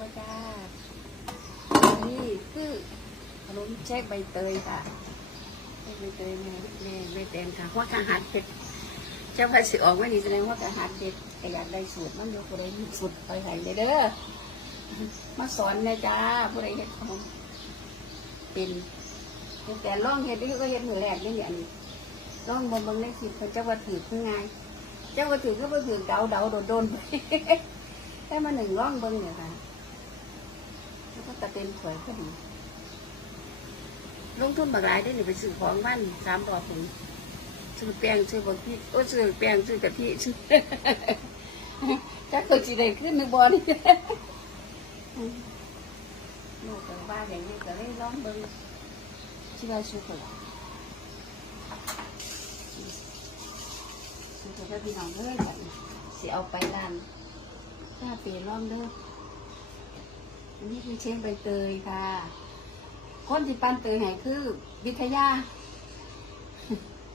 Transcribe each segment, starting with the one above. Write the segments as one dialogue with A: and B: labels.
A: ป่ะจ้า นี่คือขนมเช็คใบเตยค่ะเช็คใบเตยแม่แม่แม่เต็มค่ะว่ากาหัดเผ็ดเจ้าภาษีออกไม่ดีแสดงว่ากาหัดเผ็ดก็อยากได้สูตรมันยู่ผู้ในสูตรไปให้เลยเด้อ มาสอนนะจ้าผู้ใดเฮ็ดขนมเป็นแต่ล่องเฮ็ดนี่ก็เฮ็ดมือแรกนี่เนี่ยนี่ล่องบนบางในคลิปเขาเจ้าว่าถือคือไงเจ้าว่าถือก็ว่าถือเดาเดาโดนโดนไปได้มาหนึ่งร่องเบิ้งเนี่ยค่ะ แล้วก็ตะเต็มสวยก็ดี ลงทุนบางรายได้หนึ่ไปซื้อของบ้านสามดอกถึงซื้อแป้งซื้อบะพี่โอ้ซื้อแป้งซื้อกะทิซื้อจักเคยสิได้ขึ้นในบ่อนี่ลูกกับบ้านอย่างนี้ก็เลยร้องเบิ้งที่ว่าซื้อคนซื้อกับพี่น้องเลยแบบสิเอาไปร้านถ้าเปลี่ยนร่องเด้ออั นี่คือเชฟใบเตยค่ะ คนที่ปั้นเตยแห้คือ วิทยา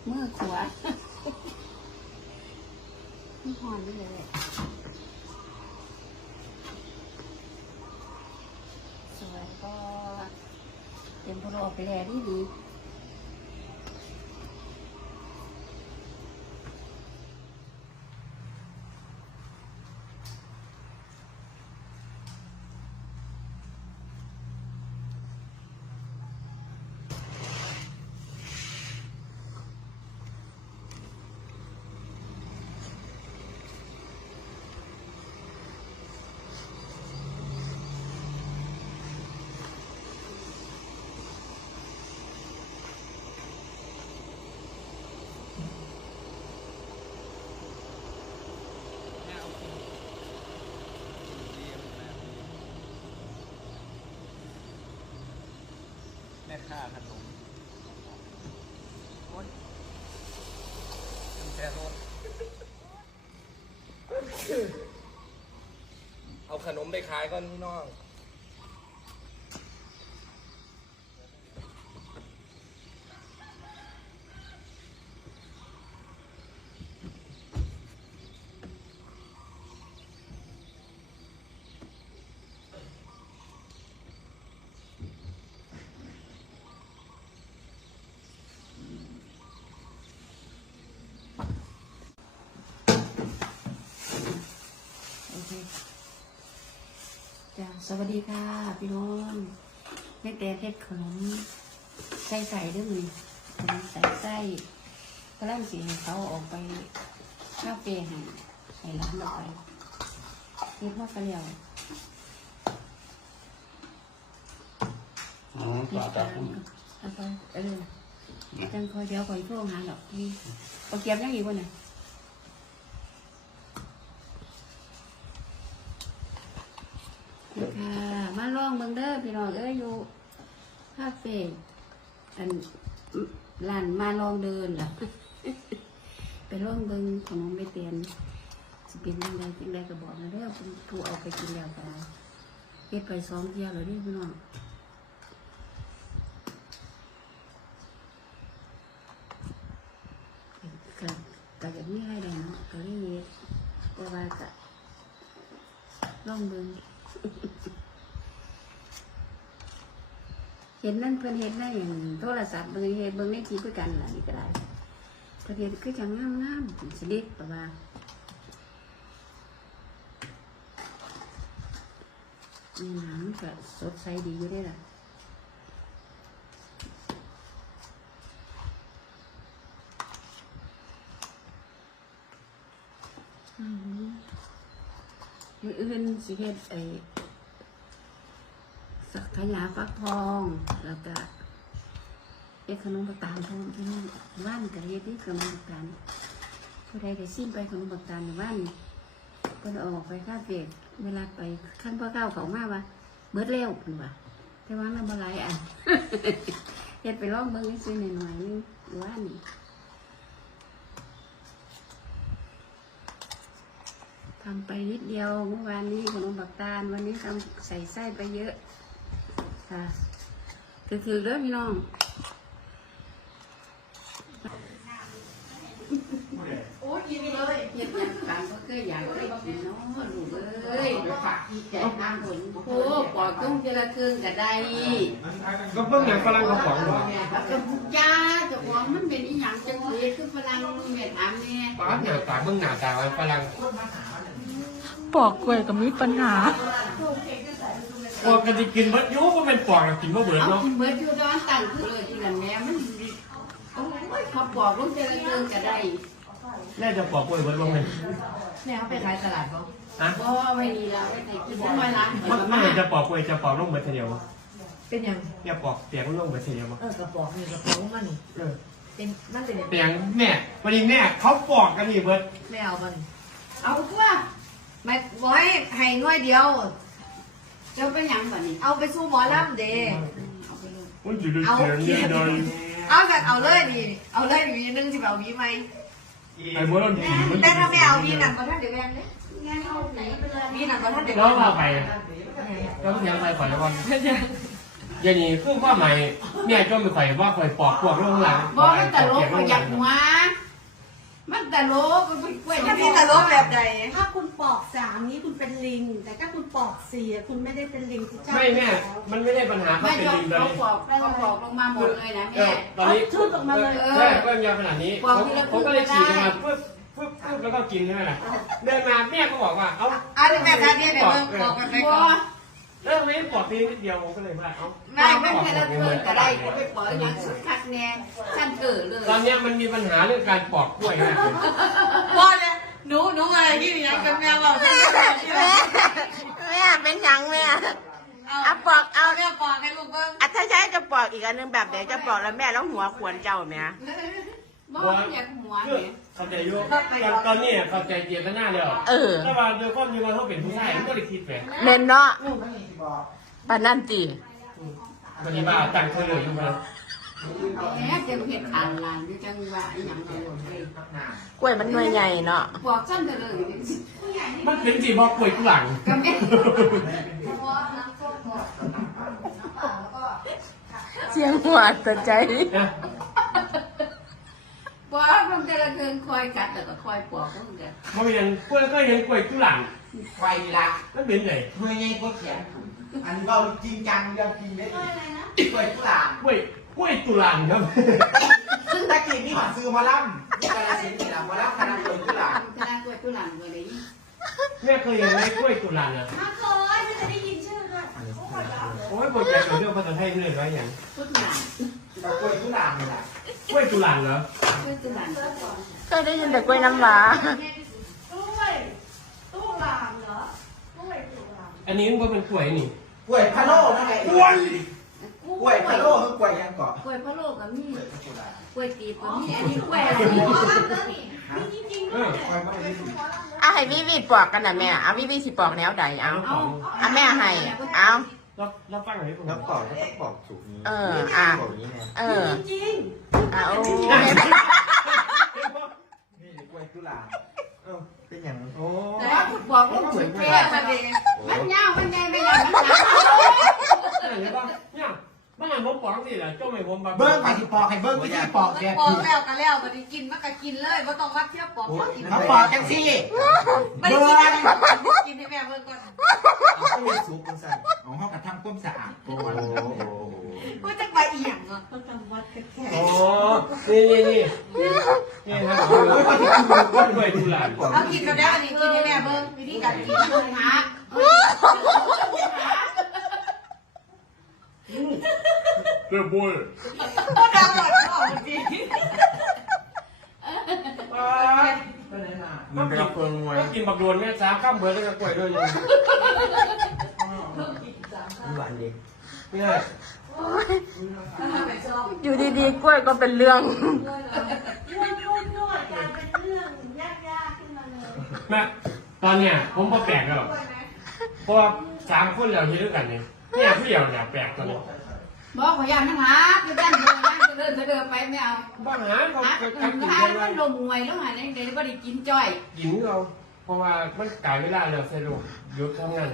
A: มือขวาไม่หอนไปเลยสวยก็เตรียมพอไปแล้วดีดี
B: แม่ค้าขนมโอ๊ยแช่รถเอาขนมไปขายก่อนพี่น้อง
A: สวัสดีค่ะพี่น้องแม่แต่เฮ็ดขนมใส่ใส่ด้วยมือขนมใส่ไส้กระล่ำสีให้เขาออกไปคาเฟ่ให้ให้ร้านออกไปเฮ็ดมากกระเลียว
C: อ๋อ
A: เฮ็
C: ต่อ
A: ด
C: จาก
A: กา
C: ผม
A: แล้วก็เออจังคอยเดี๋ยวคอยโทรหาหรอกนี่เอาเก็บยังอีกวะเนี่ยค่ะมาล องเบิ่งเด้อพี่น้องเอ้ยอยู่คาเฟ่อันร้านมาลองเดินล่ะไปลองเบิ่งของนมไม่เตียนสิเป็นยังไงจังไดก็บอกนะเด้อผมถูกเอาไปกินแล้วก็ได้เฮ็ดไปสองเที่ยวแล้วเด้อพี่น้องก็ก็จะมีให้ได้เนาะก็เลยเฮ็ดแต่ว่าก็ลองเบิ่ง เห็นนั่นเพิ่นเห็นได้อย่างโทรศัพท์เบิ่งเฮ็ดเบิ่งในคลิปคือกันล่ะนี่ก็ได้เพิ่นเฮ็ดคือจังงามๆเป็นสิเด็ดประว่านี่นังก็สดใสดีอยู่ได้ล่ะอือหือมื้ออื่นสิเฮ็ดไอ ขยาฟักทอง แล้วก็เอ็ดขนมปักตาลทองที่นี่ว่านกับเฮ็ดที่ขนมปักตาลผู้ใดได้ซิมไปขนมปักตาลว่านเพิ่นออกไปคาเฟ่เวลาไปขั้นพ่อเก้าเขามาว่าเบิดเร็วเพิ่นว่าแต่ว่ามันบ่หลายอันเฮ็ดไปลองเบิ่งซื้อหน่อยๆนึงว่านทำไปนิดเดียวเมื่อวานนี้ขนมปักตาลวันนี้ทำใส่ไส้ไปเยอะ ค่ะคือคือเด้อพี่น้อง
D: โอ้ย
A: กินเลยเฮ็ดหยังขายบ่เคยอยากเคยกินเนาะลูกเอ้ยฝากอีแจกน้ำผลโอ้ปอดต้องเจละครึ่งก็ได้
B: ก็เพิ่งอย่างฝรั่งเขาบอกว่า
A: แล้วก็พุยาเจ้าของมันเป็นอีหยังจังเลยคือฝรั่งแม่ถามแน่
B: ป้าหน้าตาเพิ่งหน้าตาฝรั่ง
C: ปอกกล้วยก็มีปัญหา
B: ปอกกันจะกินเบิดอยูว่าเป็นปอกกินบ่เบิด
A: เอา
B: เนาะ
A: กินเบิดอยู่ดอนตั้งคือเลยที่นั่นแม่มันโอ้ยเขาบอกลงเจละครึ่งก็ได้
B: แม่จะปอกกล้วยเบิดบ้างไหม
D: แม่เขาไปขายตลาดบ่
B: ฮะ
A: บ่เอาไว้นี่ละไว้ให้กินบ่มาล้าง
B: มัน
A: มา
B: ไม่จะปอกกล้วยจะปอกลงเบิดเดียว
D: เป็นหยัง
B: อย่าปอกเตียงลงเบิดเดียว
D: เออกระป๋องนี่กระป๋องมันนี่
B: เออ
D: เป็นมันเป็นหยัง
B: เตียงแม่วันนี้แม่เขาปอกกันนี่เบิด
D: แม่เอามัน
A: เอาตัว
D: ไม่บ่ให้ให้น้อยเดียว
A: เจ้าเป็นหยังบ่นี่
D: เอาไปสู้หมอลำเด้
A: เอาไปเลย
B: มันอยู่ในเตียงนี่เลย
D: เอากันเอาเลยนี่ เอาเลยหวีนึงสิเอาหวีไหม
B: ไอ้บัวเราดีมัน
D: แต่ถ้าไม่เอาหวีหนังก็ท่านเดี๋ยวแบ่งเด้
A: งั้นเอาไหนไปเลย
D: หวีหนังก็ท่านเดี๋ยว
B: แล้วมาไปแล้วก็ยังไปฝ่ายวันอย่างนี้คือว่าใหม่แม่ก็ไม่ฝ่ายว่าฝ่ายปอกพวกลงหลัง
A: บ่มันตลกก็อยากหัว มันตลกก็เป็นกล้วย
D: มันมีตลกแบบใด
E: ถ้าคุณปอกสามนี้คุณเป็นลิง แต่ถ้าคุณปอกสี่อะคุณไม่ได้เป็นลิงที่เจ้า
B: ไม่แม่ มันไม่ได้ปัญหาเขา
A: ไม่
B: เป็น
A: ยอม
B: ลิงตอน
A: เขา
B: นี้
A: บอกเขาบอกลงมาหมดเลยนะ
B: เอ
A: แม่
B: อตอนนี้
E: ชุดออกมาเลย
B: แม่ก็ยาวขนาดนี้ผมก็เลยขี่มาปึ๊บปึ๊บปึ๊บแล้วก็กินใช่ไหมล่ะเดินมาแม่ก็บอกว่า เอ้า
D: อะเดี๋ยวแม่ทานเนี่ยเดี๋ยวเบิ่งบอกกันไป
A: บ่
D: ก่อน
B: เริ่มไม่ปอกตีนิดเดียวผมก็เลยว่าเอ้า
A: ไม่ไม่แค่ละเพิ่นก็ได้ก็ไปปล่อยอย่างสุดคักแน่ฉันเออเลย
B: ตอนนี้มันมีปัญหาเรื่องการปอกกล้วยนะ
D: พ่อเนี่ยหนูหนูอะไรที่ยังกับแม่บอกใช่ไหม
F: แม่เป็นหยังแม่
D: เอา
F: เอาปอกเอา
D: แม่ปอกให้ลูกเบิ่ง
F: อะถ้าใช้จะปอกอีกอันหนึงแบบไหนจะปอกแล้วแม่แล้วหัวควรเจ้าแม่
A: บ่อยากหัว
B: คือ
A: เนี่ย
B: เข้าใจอยู่ตอนนี้เข้าใจเจตนาแล้ว
F: เออ
B: ถ้าว่าโดยความที่ว่าเขาเป็นผู้ชายมันก็เลยคิดไป
F: เมนเนาะปานนั่นตี
B: ปฏิบัติตั้งเขาเลยอยู่มา
A: แหมเต็มเฮ็ดอ่านลานอยู่จังว่าอีหยังเอาเลย
F: กล้วยมันหน่วยใหญ่เนาะ
A: บอกฉันไปเลย
B: มันเป็นสีบอกกล้วยกุหลัง
A: ก็แม่
F: เสียงหัวตะใจ
B: นะ
A: บ่มันแต่ละคืนคอยกัดแล้วก็คอยปอกมันก็
B: เขาเห็นกล้วยก็เห็นกล้วยกุหลัง
G: ไฟละ
B: มันเป็นไง
G: เมื่อไงก็เขียนอันเราจริงจังเรื่องจริงได้เปิดกุหลาบ
B: กล้วยกล้วยกุหลังครับ
G: ซึ่งตะกี้นี่หอซื้อมาล่ำนี่กาลสินธุ์นี่แหละมาล่ำคณะเปิดกุหลาบ
A: คณะกล้วยตุลังบ่ได้
B: แม่เคยเห็นไหมกล้วยกุหลังอะ
E: มาเคยไม่เคยได้ยิน ชื่อด้วยโอ้โหยาวเลย
B: โอ้ยปวดใจกับเรื่องภาษาไทยเลยว่าอย่าง
A: พุทธหลาน
G: ตะกล้วยกุหลาบนี่แหละ
B: กล้วยกุหลังเหรอ
A: กล้วยตุลัง
F: เคยได้ยินแต่กล้วยน้ำว้า
E: ตู้เว้ยตู้หลามเหรอตู้เว้ยตู้หลาม
B: อันนี้มันก็เป็นกล้วยนี่
G: กล้วยพะโล้นั่นไงกล้วยกล้วยพะโล้คือกล้วยยังเกาะ
A: กล้วยพะโล้ก็มีกล้วยตีบก็มีอันนี้กล้วยอะไรนี่
E: หมอลำเนอะนี่มีจริงๆด้วย
G: กล้วยพะโล้
F: อะให้วิวีปอกกันนะแม่เอาวิวีสิปอกแนวใดเอา
B: เอา
F: อะแม่ให้เอา
B: เราเราฟังหน่อยผม
G: น้ำปอกก็ต้องปอกสูตรนี้
F: เอออะ
G: ปอกนี้ไง
F: เออ
E: จริง
F: อะโอ้
G: นี่กล้วยกุหลาบเออเป็นอย่างโอ้
A: แต่ว่าคุณบอกลูกสวยแก่มาดิมันยาวมันใหญ่ไม่ยาวมันหนา
B: เห็นป่ะเนี่ยบ้านผมปอกสิแหละเจ้าไม่ผมแบบ
G: เบิ้งไปที่ปอกให้เบิ้งวิธีปอกเนี่ย
D: ปอกแล้วก็แล้วบัดนี้กินมันก็กินเลยบ่ต้องวัดเทียบปอกบ่กิน
G: เขาปอกจังสิ
D: ไม่ได้กินกินให้แม่เบิ่งก่อน
G: เขาไม่สุกกันสั่นของห้องกระทำก้มสะอาดโอ้โห
D: กูจะไปอีหยังอะ
E: ๆประจำวัดแค่
B: อ๋อนี่นี่นี่นี่ครับคือกล้วยกุหลัง
D: เอากินก็ได้อันนี้กินให้แม่เบิ่งวิธีการกิน
A: มันหา
B: เจ้าบุญ
D: บ่ดังหรอกออกเมื่อกี้
B: มันเป็นเฟิงไว้กินบักโดนเนี่ยสามข้ามเบอร์แล้วก็กล้วยด้วยยัง
G: หวานดี
B: เนี่ย
F: อยู่ดีๆ กล้วยก็เป็นเรื่อง
E: นวดนวดนวดกลายเป็นเรื่องยากๆขึ้นมาเลย
B: แม่ตอนเนี้ยผมก็แปลกแล้วเพราะว่าสามคนเราอยู่ด้วยกันเนี่ย เนี่ยผู้เดียวเนี่ยแปลกตอนนี้
A: บอกว่าอย่ามันหาคือด้านเดินด้านเดินเดินไปไม่เอา
B: บ้างหาเขา
A: หา
B: ก็
A: อื่
B: กั
A: น
B: กิน
A: หา
B: กัน
A: มั
B: ไว้
A: นลมมวยแล้วหาเนี่ยเดี๋ยวบ่ได้กินจ้อย
B: กินเราเพราะว่ามันกลายเวลาแล้วใช่ลูกหยุดทำงาน